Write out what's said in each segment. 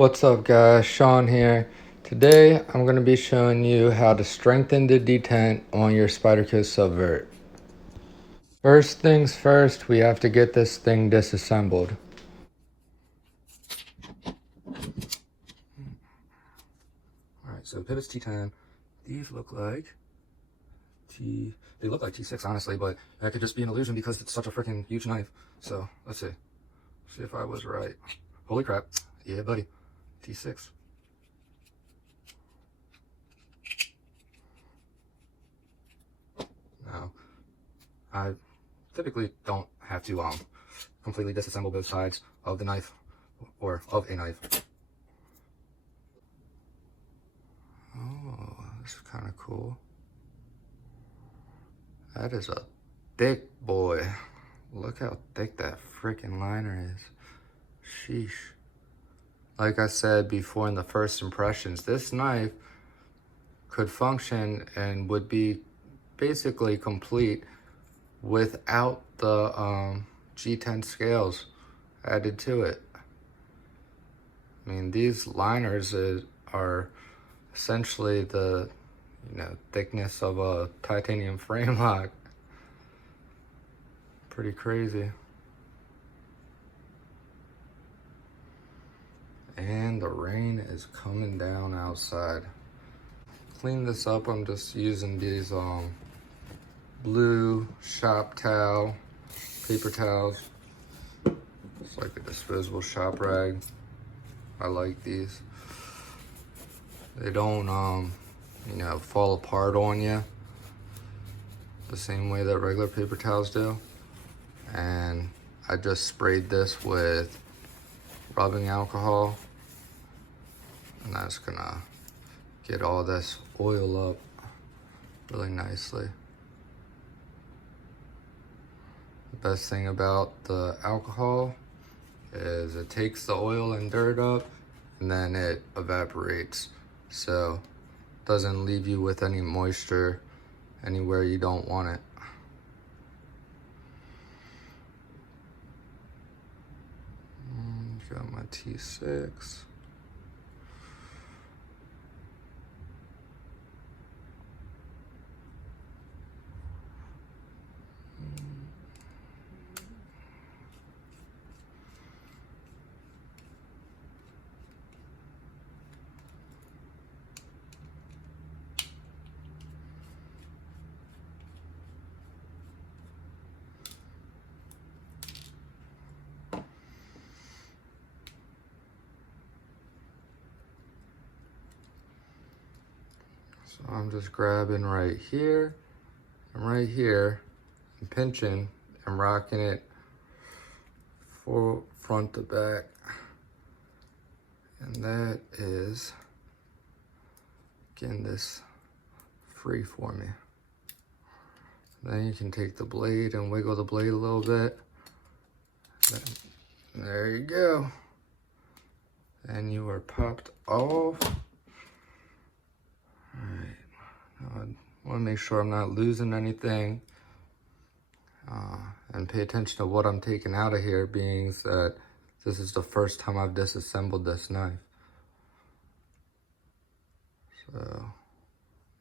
What's up guys, Sean here. Today I'm going to be showing you how to strengthen the detent on your Spyderco Subvert. First things first, we have to get this thing disassembled. Alright, so pivots T10. These look like they look like T6 honestly, but that could just be an illusion because it's such a freaking huge knife. So let's see. See if I was right. Holy crap. Yeah buddy. T6. Now, I typically don't have to completely disassemble both sides of the knife or of a knife. Oh, this is kind of cool. That is a thick boy. Look how thick that freaking liner is. Sheesh. Like I said before in the first impressions, this knife could function and would be basically complete without the G10 scales added to it. I mean, these liners are essentially the thickness of a titanium frame lock. Pretty crazy. And the rain is coming down outside. Clean this up, I'm just using these blue shop towel, paper towels. It's like a disposable shop rag. I like these. They don't fall apart on you the same way that regular paper towels do. And I just sprayed this with rubbing alcohol, and that's gonna get all this oil up really nicely. The best thing about the alcohol is it takes the oil and dirt up and then it evaporates, so it doesn't leave you with any moisture anywhere you don't want it. Got my T6. So I'm just grabbing right here and right here and pinching and rocking it front to back. And that is getting this free for me. Then you can take the blade and wiggle the blade a little bit. There you go. And you are popped off. Alright, now I want to make sure I'm not losing anything. And pay attention to what I'm taking out of here, being that this is the first time I've disassembled this knife. So,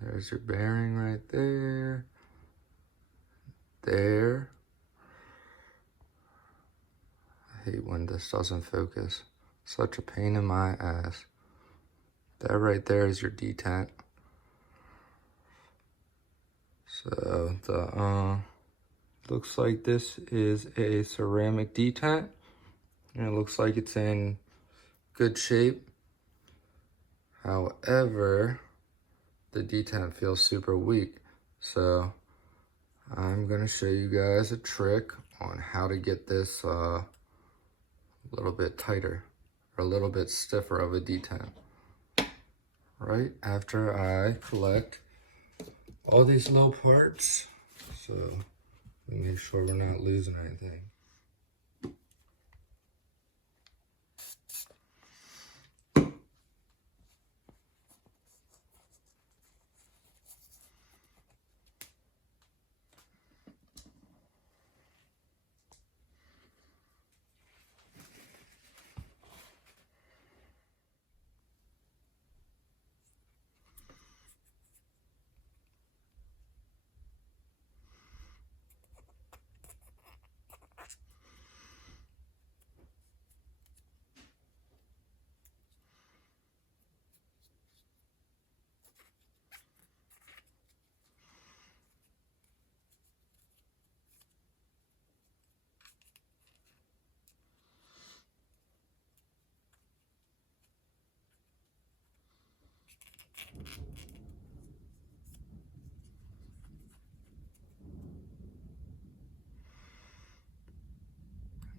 there's your bearing right there. There. I hate when this doesn't focus. Such a pain in my ass. That right there is your detent. So the looks like this is a ceramic detent, and it looks like it's in good shape. However, the detent feels super weak. So I'm gonna show you guys a trick on how to get this a little bit tighter or a little bit stiffer of a detent. Right after I collect all these low parts, so we make sure we're not losing anything.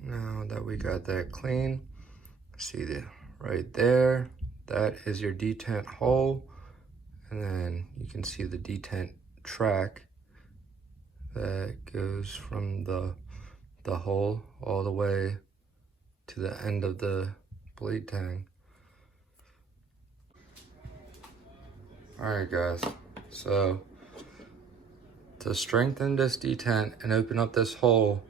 Now that we got that clean, see the right there, that is your detent hole. And then you can see the detent track that goes from the hole all the way to the end of the blade tang. Alright guys, so to strengthen this detent and open up this hole,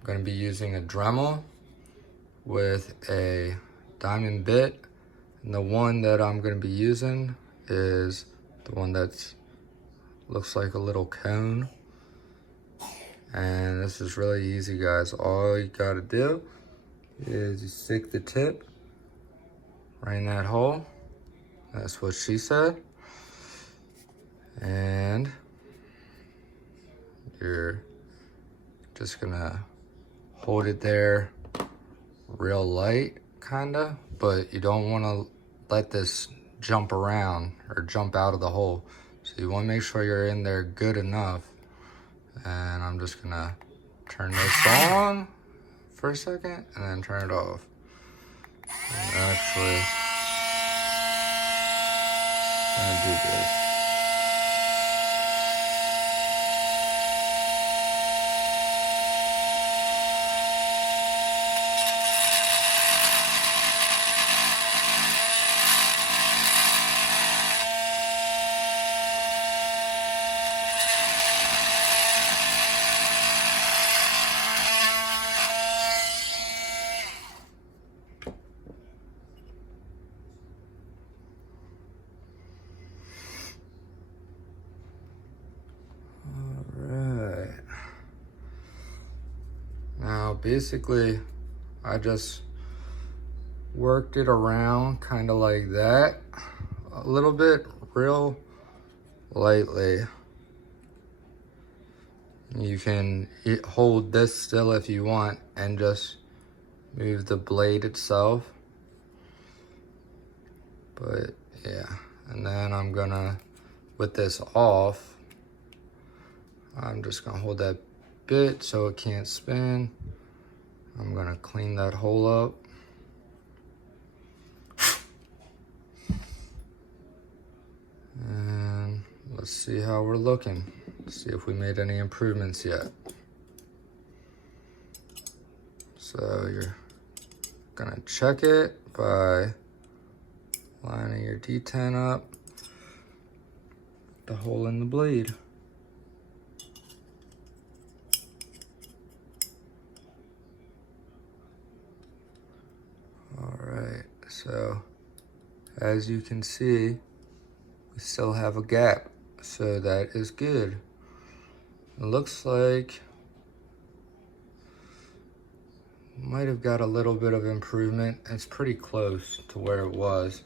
I'm going to be using a Dremel with a diamond bit, and the one that I'm going to be using is the one that looks like a little cone. And this is really easy guys. All you got to do is you stick the tip right in that hole. That's what she said. And you're just gonna hold it there real light, kinda, but you don't wanna let this jump around or jump out of the hole. So you wanna make sure you're in there good enough. And I'm just gonna turn this on for a second and then turn it off. And actually, I'm gonna do this. Now basically I just worked it around kind of like that a little bit, real lightly. You can hold this still if you want and just move the blade itself. But yeah, and then I'm gonna, with this off, I'm just gonna hold that bit so it can't spin. I'm gonna clean that hole up. And let's see how we're looking. See if we made any improvements yet. So you're gonna check it by lining your detent up, the hole in the blade. Alright, so as you can see, we still have a gap, so that is good. It looks like might have got a little bit of improvement. It's pretty close to where it was,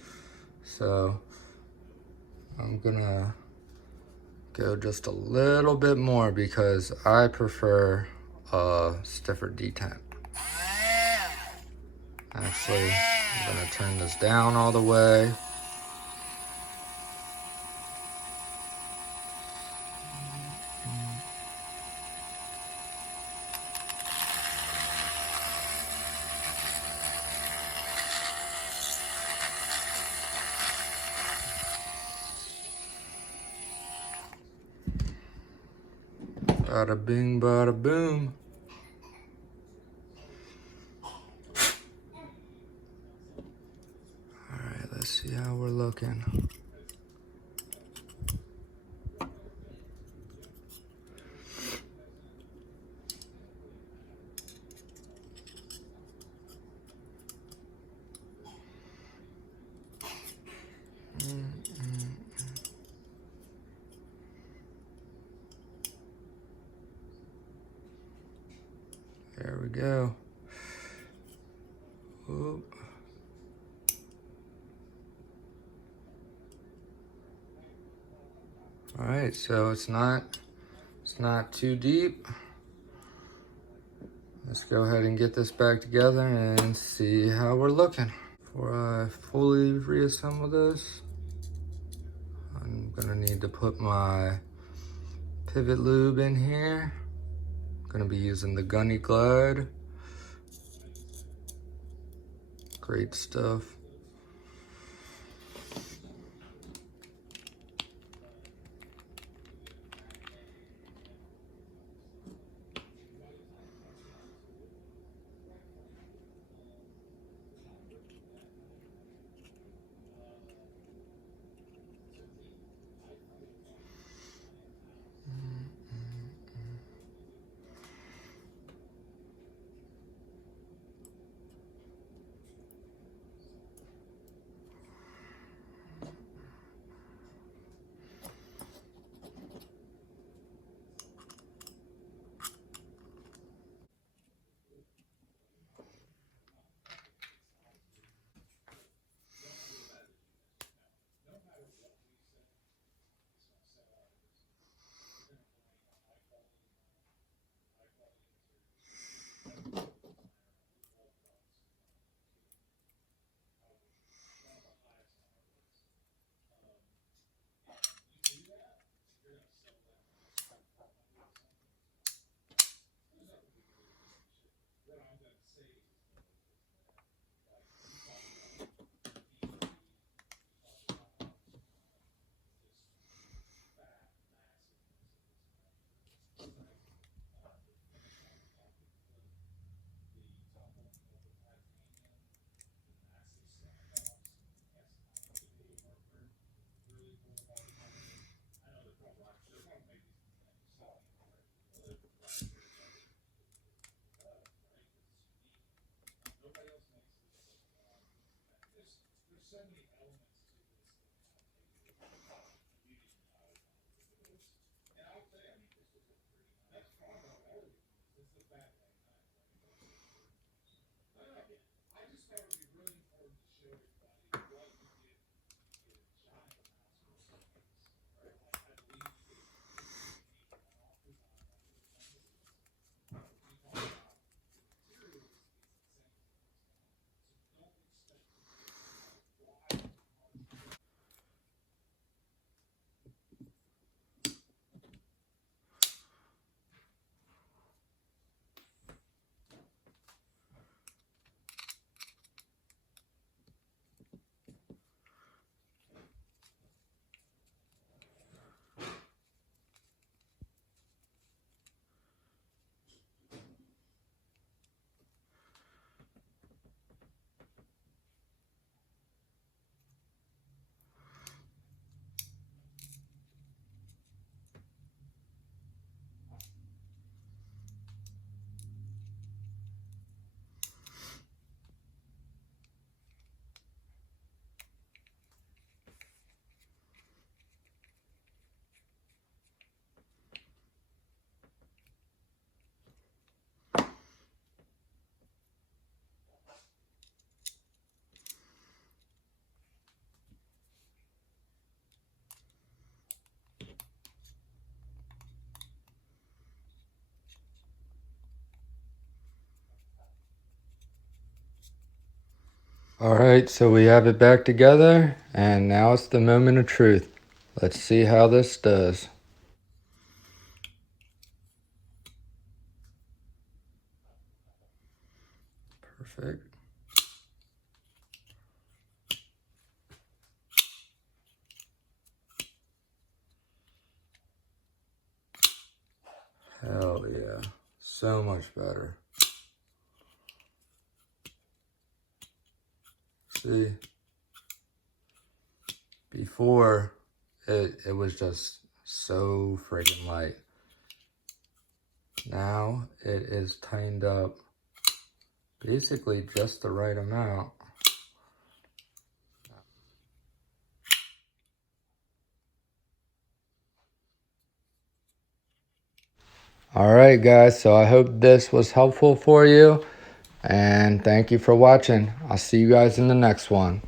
so I'm gonna go just a little bit more because I prefer a stiffer detent. Actually, I'm gonna turn this down all the way. Bada bing, bada boom. Alright, let's see how we're looking. There we go. Oop. All right, so it's not too deep. Let's go ahead and get this back together and see how we're looking. Before I fully reassemble this, I'm gonna need to put my pivot lube in here. I'm gonna be using the Gunny Glide Great stuff. All right, so we have it back together, and now it's the moment of truth. Let's see how this does. Perfect. Hell yeah. So much better. See? Before, it was just so friggin' light. Now, it is tightened up basically just the right amount. All right, guys, so I hope this was helpful for you, and thank you for watching. I'll see you guys in the next one.